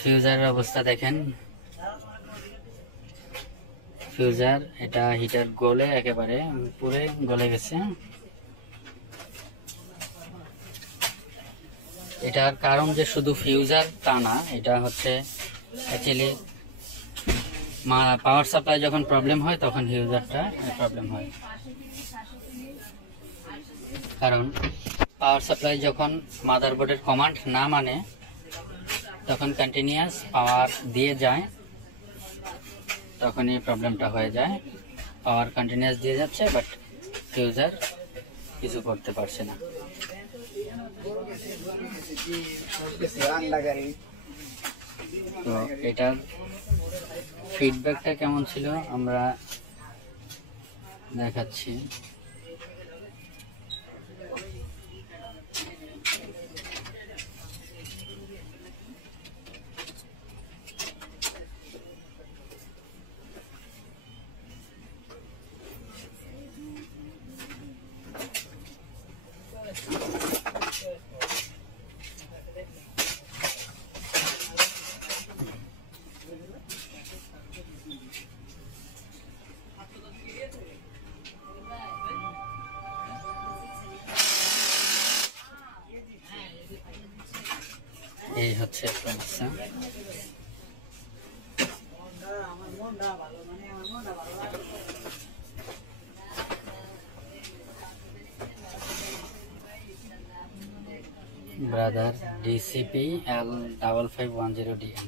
ফিউজারের অবস্থা দেখেন, ফিউজার এটা হিটার গলে একেবারে পুরো গলে গেছে। এটার কারণ যে শুধু ফিউজার তা না, এটা হচ্ছে অ্যাকচুয়ালি পাওয়ার সাপ্লাই যখন প্রবলেম হয় তখন ফিউজারটা প্রবলেম হয়। কারণ পাওয়ার সাপ্লাই যখন মাদারবোর্ডের কমান্ড না মানে তখন কন্টিনিউয়াস পাওয়ার দিয়ে যায়, তখনই প্রবলেমটা হয়ে যায়। পাওয়ার কন্টিনিউয়াস দিয়ে যাচ্ছে বাট ফিউজার কিছু করতে পারছে না। তো এটার ফিডব্যাকটা কেমন ছিল আমরা দেখাচ্ছি। এই হচ্ছে সমস্যা। Brother DCP L5510DN।